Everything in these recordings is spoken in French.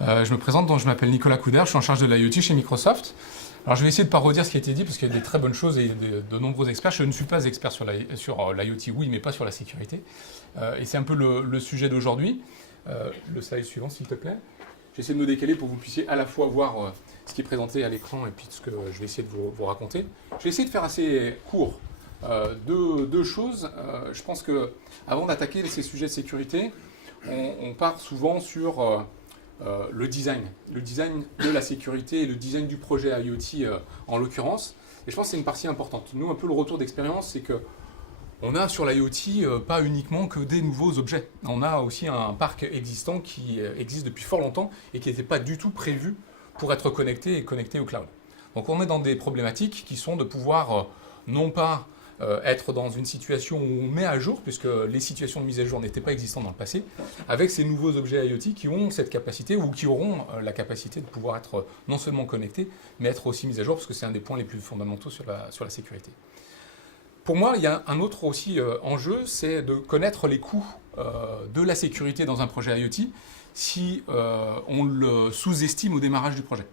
Je me présente, donc je m'appelle Nicolas Couder, je suis en charge de l'IoT chez Microsoft. Alors je vais essayer de ne pas redire ce qui a été dit parce qu'il y a des très bonnes choses et de nombreux experts. Je ne suis pas expert sur l'IoT, oui, mais pas sur la sécurité. Et c'est un peu le sujet d'aujourd'hui. Le slide suivant, s'il te plaît. J'essaie de me décaler pour que vous puissiez à la fois voir ce qui est présenté à l'écran et puis ce que je vais essayer de vous raconter. Je vais essayer de faire assez court. Deux choses. Je pense qu'avant d'attaquer ces sujets de sécurité, on part souvent sur le design de la sécurité et le design du projet IoT en l'occurrence. Et je pense que c'est une partie importante. Nous, un peu le retour d'expérience, c'est que on a sur l'IoT pas uniquement que des nouveaux objets. On a aussi un parc existant qui existe depuis fort longtemps et qui n'était pas du tout prévu pour être connecté et connecté au cloud. Donc on est dans des problématiques qui sont de pouvoir non pas être dans une situation où on met à jour, puisque les situations de mise à jour n'étaient pas existantes dans le passé, avec ces nouveaux objets IoT qui ont cette capacité, ou qui auront la capacité de pouvoir être non seulement connectés, mais être aussi mis à jour, parce que c'est un des points les plus fondamentaux sur la sécurité. Pour moi, il y a un autre aussi enjeu, c'est de connaître les coûts de la sécurité dans un projet IoT si on le sous-estime au démarrage du projet.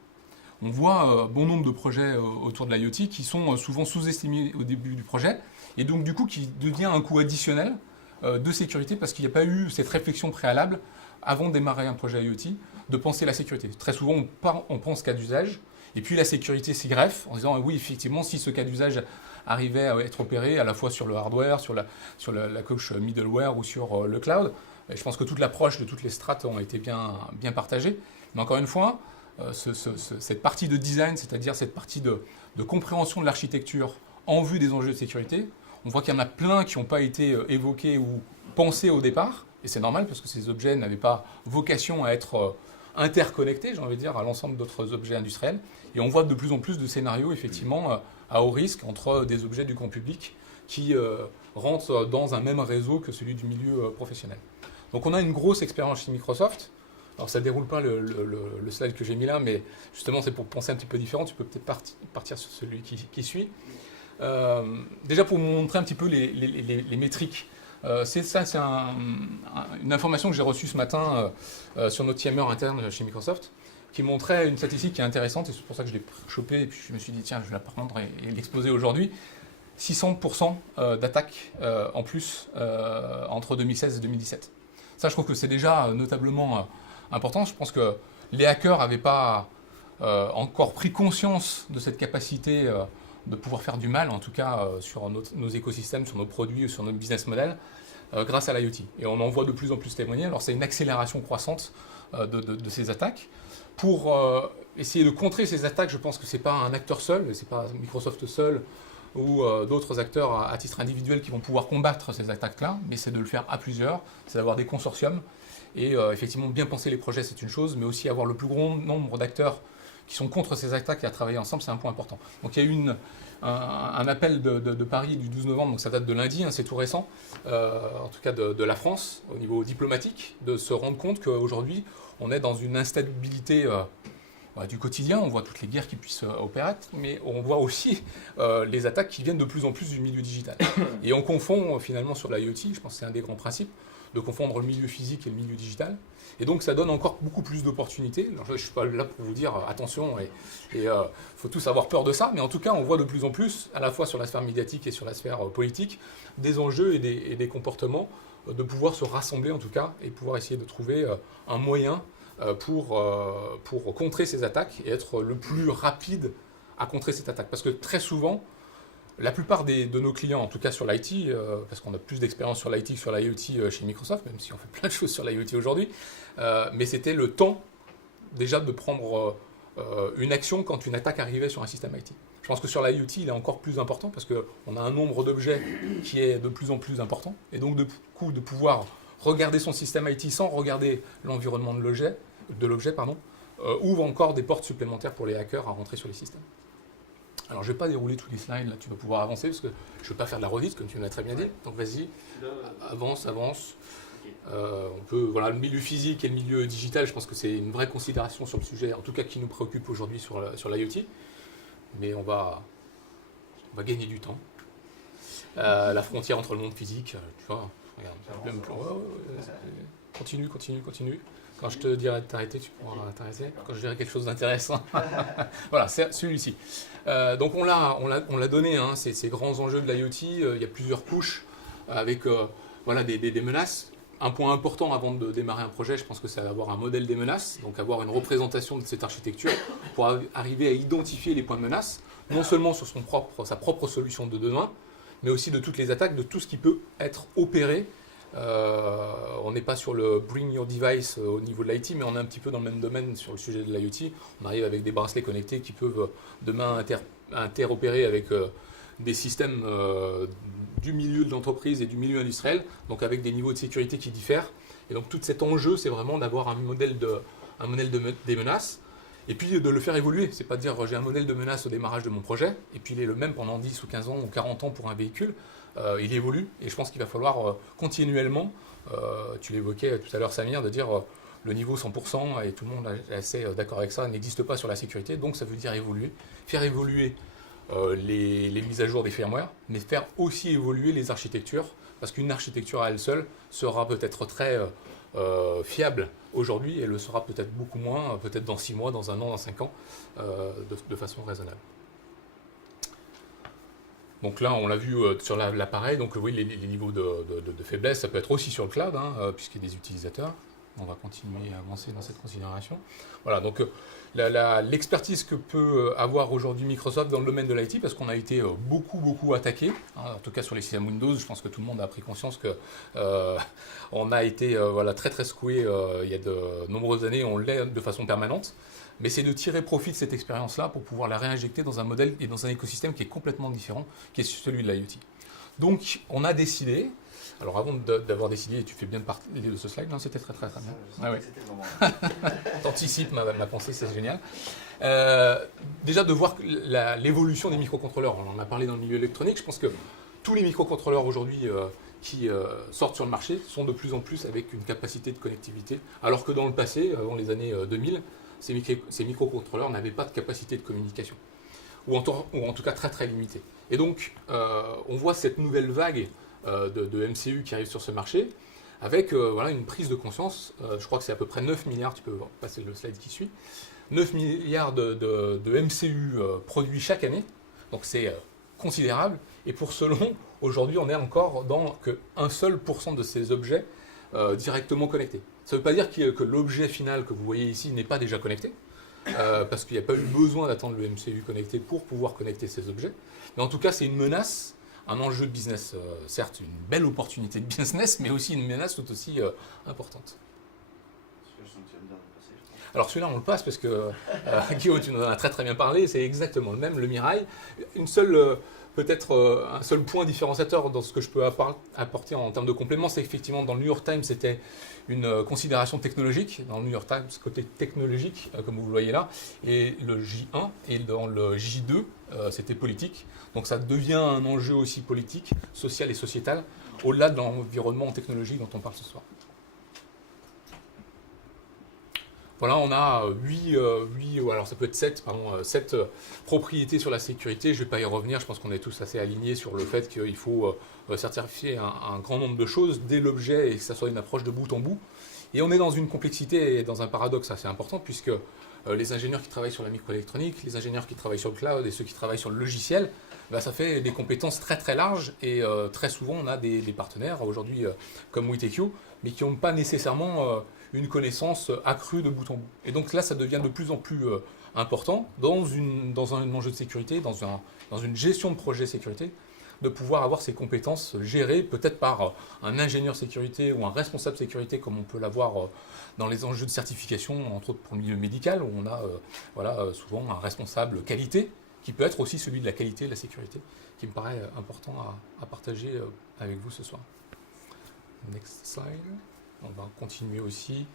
On voit bon nombre de projets autour de l'IoT qui sont souvent sous-estimés au début du projet, et donc du coup qui devient un coût additionnel de sécurité parce qu'il n'y a pas eu cette réflexion préalable avant de démarrer un projet IoT, de penser la sécurité. Très souvent, on pense cas d'usage, et puis la sécurité s'y greffe en disant oui, effectivement, si ce cas d'usage arrivait à être opéré à la fois sur le hardware, sur la couche middleware ou sur le cloud, et je pense que toute l'approche de toutes les strates ont été bien partagées. Mais encore une fois, cette partie de design, c'est-à-dire cette partie de compréhension de l'architecture en vue des enjeux de sécurité, on voit qu'il y en a plein qui n'ont pas été évoqués ou pensés au départ, et c'est normal parce que ces objets n'avaient pas vocation à être interconnectés, j'ai envie de dire, à l'ensemble d'autres objets industriels. Et on voit de plus en plus de scénarios, effectivement, à haut risque entre des objets du grand public qui rentrent dans un même réseau que celui du milieu professionnel. Donc on a une grosse expérience chez Microsoft. Alors ça ne déroule pas le slide que j'ai mis là, mais justement c'est pour penser un petit peu différent. Tu peux peut-être partir sur celui qui suit. Déjà pour vous montrer un petit peu les métriques. C'est une information que j'ai reçue ce matin sur notre timer interne chez Microsoft, qui montrait une statistique qui est intéressante, et c'est pour ça que je l'ai chopée, et puis je me suis dit tiens, je vais la prendre et l'exposer aujourd'hui. 600% d'attaques en plus entre 2016 et 2017. Ça, je trouve que c'est déjà notablement important. Je pense que les hackers n'avaient pas encore pris conscience de cette capacité de pouvoir faire du mal, en tout cas sur nos écosystèmes, sur nos produits ou sur nos business models, grâce à l'IoT. Et on en voit de plus en plus témoigner. Alors c'est une accélération croissante de ces attaques. Pour essayer de contrer ces attaques, je pense que ce n'est pas un acteur seul, ce n'est pas Microsoft seul ou d'autres acteurs à titre individuel qui vont pouvoir combattre ces attaques-là, mais c'est de le faire à plusieurs, c'est d'avoir des consortiums. Et effectivement, bien penser les projets, c'est une chose, mais aussi avoir le plus grand nombre d'acteurs qui sont contre ces attaques et à travailler ensemble, c'est un point important. Donc il y a eu un appel de Paris du 12 novembre, donc ça date de lundi, hein, c'est tout récent, en tout cas de la France, au niveau diplomatique, de se rendre compte qu'aujourd'hui, on est dans une instabilité du quotidien. On voit toutes les guerres qui puissent opérer, mais on voit aussi les attaques qui viennent de plus en plus du milieu digital. Et on confond finalement sur l'IoT, je pense que c'est un des grands principes, de confondre le milieu physique et le milieu digital. Et donc ça donne encore beaucoup plus d'opportunités. Alors, je ne suis pas là pour vous dire attention, et faut tous avoir peur de ça, mais en tout cas on voit de plus en plus, à la fois sur la sphère médiatique et sur la sphère politique, des enjeux et des comportements de pouvoir se rassembler en tout cas, et pouvoir essayer de trouver un moyen pour contrer ces attaques et être le plus rapide à contrer cette attaque. Parce que très souvent, la plupart de nos clients, en tout cas sur l'IT, parce qu'on a plus d'expérience sur l'IT que sur l'IoT chez Microsoft, même si on fait plein de choses sur l'IoT aujourd'hui, mais c'était le temps déjà de prendre une action quand une attaque arrivait sur un système IT. Je pense que sur l'IoT, il est encore plus important parce qu'on a un nombre d'objets qui est de plus en plus important, et donc de pouvoir regarder son système IT sans regarder l'environnement de l'objet, ouvre encore des portes supplémentaires pour les hackers à rentrer sur les systèmes. Alors je ne vais pas dérouler tous les slides, là tu vas pouvoir avancer parce que je ne veux pas faire de la redite comme tu l'as très bien dit, donc vas-y, avance. On peut, voilà, le milieu physique et le milieu digital, je pense que c'est une vraie considération sur le sujet, en tout cas qui nous préoccupe aujourd'hui sur l'IoT, mais on va gagner du temps. La frontière entre le monde physique, tu vois, regarde, même plan. continue. Quand je te dirai de t'arrêter, tu pourras t'arrêter. Quand je dirai quelque chose d'intéressant. Voilà, c'est celui-ci. Donc on l'a donné, hein, ces grands enjeux de l'IoT. Il y a plusieurs couches avec voilà, des menaces. Un point important avant de démarrer un projet, je pense que c'est d'avoir un modèle des menaces, donc avoir une représentation de cette architecture pour arriver à identifier les points de menace, non seulement sur sa propre solution de demain, mais aussi de toutes les attaques, de tout ce qui peut être opéré. On n'est pas sur le bring your device au niveau de l'IT, mais on est un petit peu dans le même domaine sur le sujet de l'IoT. On arrive avec des bracelets connectés qui peuvent demain interopérer avec des systèmes du milieu de l'entreprise et du milieu industriel, donc avec des niveaux de sécurité qui diffèrent. Et donc tout cet enjeu, c'est vraiment d'avoir un modèle des menaces, et puis de le faire évoluer. C'est pas de dire j'ai un modèle de menace au démarrage de mon projet, et puis il est le même pendant 10 ou 15 ans ou 40 ans pour un véhicule. Il évolue, et je pense qu'il va falloir continuellement, tu l'évoquais tout à l'heure Samir, de dire le niveau 100%, et tout le monde est assez d'accord avec ça, n'existe pas sur la sécurité, donc ça veut dire évoluer, faire évoluer les mises à jour des firmware, mais faire aussi évoluer les architectures, parce qu'une architecture à elle seule sera peut-être très fiable aujourd'hui, et le sera peut-être beaucoup moins, peut-être dans 6 mois, dans 1 an, dans 5 ans, de façon raisonnable. Donc là, on l'a vu sur l'appareil, donc oui, les niveaux de faiblesse, ça peut être aussi sur le cloud, hein, puisqu'il y a des utilisateurs. On va continuer à avancer dans cette considération. Voilà, donc l'expertise que peut avoir aujourd'hui Microsoft dans le domaine de l'IT, parce qu'on a été beaucoup attaqué, hein, en tout cas sur les systèmes Windows, je pense que tout le monde a pris conscience que on a été voilà, très secoué il y a de nombreuses années, on l'est de façon permanente. Mais c'est de tirer profit de cette expérience-là pour pouvoir la réinjecter dans un modèle et dans un écosystème qui est complètement différent, qui est celui de l'IoT. Donc, on a décidé. Alors, avant d'avoir décidé, tu fais bien de parler de ce slide, non, c'était très bien. Ah, oui. C'était le moment. T'anticipes ma pensée, c'est génial. Déjà, de voir l'évolution des microcontrôleurs. On en a parlé dans le milieu électronique. Je pense que tous les microcontrôleurs aujourd'hui qui sortent sur le marché sont de plus en plus avec une capacité de connectivité, alors que dans le passé, avant les années 2000, ces microcontrôleurs n'avaient pas de capacité de communication, ou en tout cas très limitée. Et donc, on voit cette nouvelle vague de MCU qui arrive sur ce marché, avec voilà, une prise de conscience, je crois que c'est à peu près 9 milliards, tu peux passer le slide qui suit, 9 milliards de MCU produits chaque année, donc c'est considérable, et pour ce long, aujourd'hui on est encore dans qu'un seul % de ces objets directement connectés. Ça ne veut pas dire que l'objet final que vous voyez ici n'est pas déjà connecté, parce qu'il n'y a pas eu besoin d'attendre le MCU connecté pour pouvoir connecter ces objets. Mais en tout cas, c'est une menace, un enjeu de business, certes une belle opportunité de business, mais aussi une menace tout aussi importante. Alors celui-là, on le passe parce que, Guillaume, tu nous en as très bien parlé, c'est exactement le même, le Mirai. Peut-être un seul point différenciateur dans ce que je peux apporter en termes de complément, c'est qu'effectivement, dans le New York Times, c'était une considération technologique. Dans le New York Times, côté technologique, comme vous le voyez là, et le J1, et dans le J2, c'était politique. Donc ça devient un enjeu aussi politique, social et sociétal, au-delà de l'environnement technologique dont on parle ce soir. Voilà, on a 8, alors ça peut être 7 propriétés sur la sécurité. Je ne vais pas y revenir, je pense qu'on est tous assez alignés sur le fait qu'il faut certifier un grand nombre de choses dès l'objet et que ça soit une approche de bout en bout. Et on est dans une complexité et dans un paradoxe assez important, puisque les ingénieurs qui travaillent sur la microélectronique, les ingénieurs qui travaillent sur le cloud et ceux qui travaillent sur le logiciel, ça fait des compétences très larges, et très souvent on a des partenaires aujourd'hui comme WeTakeU, mais qui n'ont pas nécessairement une connaissance accrue de bout en bout. Et donc là, ça devient de plus en plus important dans un enjeu de sécurité, dans une gestion de projet sécurité, de pouvoir avoir ces compétences gérées peut-être par un ingénieur sécurité ou un responsable sécurité, comme on peut l'avoir dans les enjeux de certification, entre autres pour le milieu médical, où on a souvent un responsable qualité, qui peut être aussi celui de la qualité et de la sécurité, qui me paraît important à partager avec vous ce soir. Next slide. On va continuer aussi.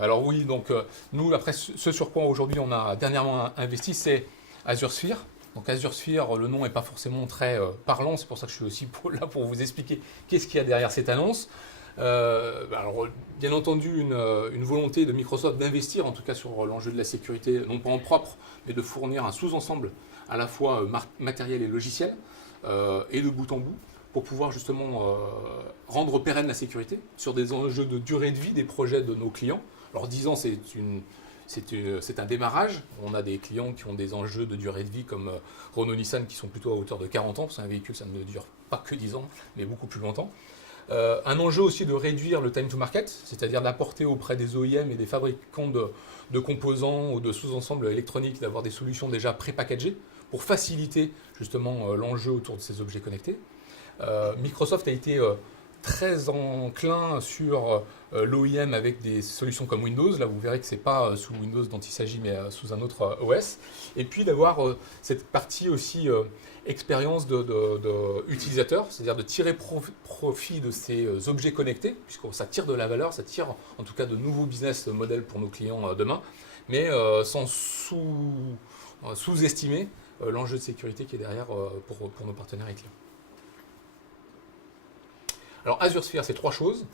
Alors oui, donc nous, après, ce sur quoi aujourd'hui on a dernièrement investi, c'est Azure Sphere. Donc Azure Sphere, le nom n'est pas forcément très parlant, c'est pour ça que je suis aussi là pour vous expliquer qu'est-ce qu'il y a derrière cette annonce. Alors, bien entendu, une volonté de Microsoft d'investir, en tout cas sur l'enjeu de la sécurité, non pas en propre, mais de fournir un sous-ensemble à la fois matériel et logiciel, et de bout en bout, pour pouvoir justement rendre pérenne la sécurité sur des enjeux de durée de vie des projets de nos clients. Alors 10 ans, c'est un démarrage. On a des clients qui ont des enjeux de durée de vie comme Renault-Nissan qui sont plutôt à hauteur de 40 ans, parce qu'un véhicule, ça ne dure pas que 10 ans, mais beaucoup plus longtemps. Un enjeu aussi de réduire le time to market, c'est-à-dire d'apporter auprès des OEM et des fabricants de composants ou de sous-ensembles électroniques, d'avoir des solutions déjà pré-packagées pour faciliter justement l'enjeu autour de ces objets connectés. Microsoft a été très enclin sur l'OEM avec des solutions comme Windows. Là, vous verrez que ce n'est pas sous Windows dont il s'agit, mais sous un autre OS. Et puis d'avoir cette partie aussi expérience d'utilisateur, c'est-à-dire de tirer profit de ces objets connectés, puisque ça tire de la valeur, ça tire en tout cas de nouveaux business models pour nos clients demain, mais sans sous-estimer l'enjeu de sécurité qui est derrière pour nos partenaires et clients. Alors Azure Sphere, c'est 3 choses.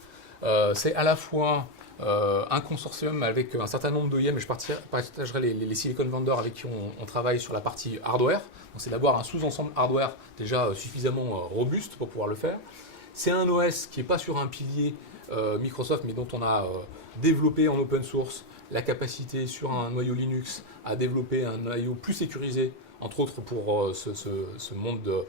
C'est à la fois un consortium avec un certain nombre d'OEM, et je partagerai les Silicon Vendors avec qui on travaille sur la partie hardware. C'est d'avoir un sous-ensemble hardware déjà suffisamment robuste pour pouvoir le faire. C'est un OS qui n'est pas sur un pilier Microsoft, mais dont on a développé en open source la capacité sur un noyau Linux à développer un noyau plus sécurisé, entre autres pour ce monde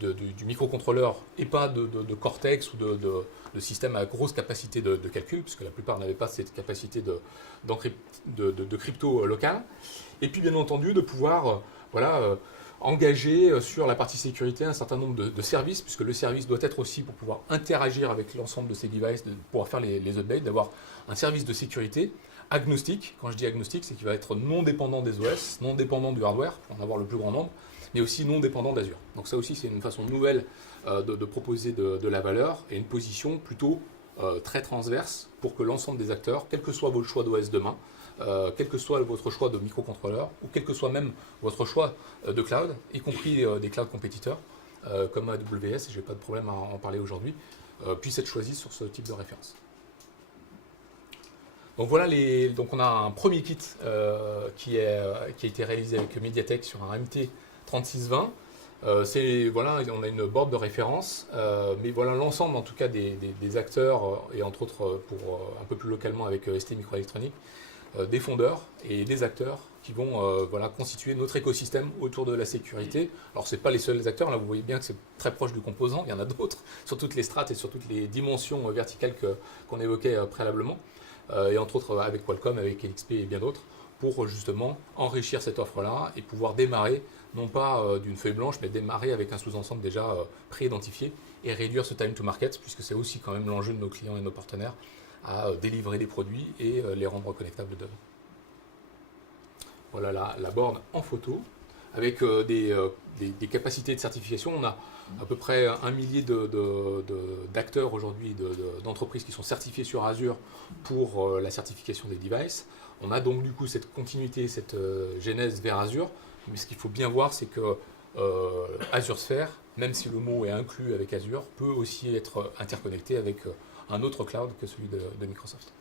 du microcontrôleur et pas de Cortex ou de système à grosse capacité de calcul, puisque la plupart n'avaient pas cette capacité de crypto local. Et puis bien entendu de pouvoir engager sur la partie sécurité un certain nombre de services, puisque le service doit être aussi pour pouvoir interagir avec l'ensemble de ces devices, de pouvoir faire les updates, d'avoir un service de sécurité agnostique. Quand je dis agnostique, c'est qu'il va être non dépendant des OS, non dépendant du hardware, pour en avoir le plus grand nombre, mais aussi non dépendant d'Azure. Donc ça aussi, c'est une façon nouvelle de proposer de la valeur et une position plutôt très transverse pour que l'ensemble des acteurs, quel que soit votre choix d'OS demain, quel que soit votre choix de microcontrôleur, ou quel que soit même votre choix de cloud, y compris des clouds compétiteurs, comme AWS, et je n'ai pas de problème à en parler aujourd'hui, puissent être choisis sur ce type de référence. Donc voilà, donc on a un premier kit qui a été réalisé avec Mediatek sur un MT 3620. On a une board de référence, mais voilà l'ensemble en tout cas des acteurs, et entre autres pour un peu plus localement avec ST Microélectronique, des fondeurs et des acteurs qui vont constituer notre écosystème autour de la sécurité. Alors ce n'est pas les seuls acteurs, là vous voyez bien que c'est très proche du composant, il y en a d'autres sur toutes les strates et sur toutes les dimensions verticales qu'on évoquait préalablement, et entre autres avec Qualcomm, avec LXP et bien d'autres, pour justement enrichir cette offre-là et pouvoir démarrer, non pas d'une feuille blanche, mais démarrer avec un sous-ensemble déjà pré-identifié et réduire ce time to market, puisque c'est aussi quand même l'enjeu de nos clients et de nos partenaires, à délivrer des produits et les rendre connectables demain. Voilà la borne en photo, avec des capacités de certification. On a à peu près 1 millier d'acteurs aujourd'hui, d'entreprises qui sont certifiées sur Azure pour la certification des devices. On a donc du coup cette continuité, cette genèse vers Azure, mais ce qu'il faut bien voir, c'est que Azure Sphere, même si le mot est inclus avec Azure, peut aussi être interconnecté avec un autre cloud que celui de Microsoft.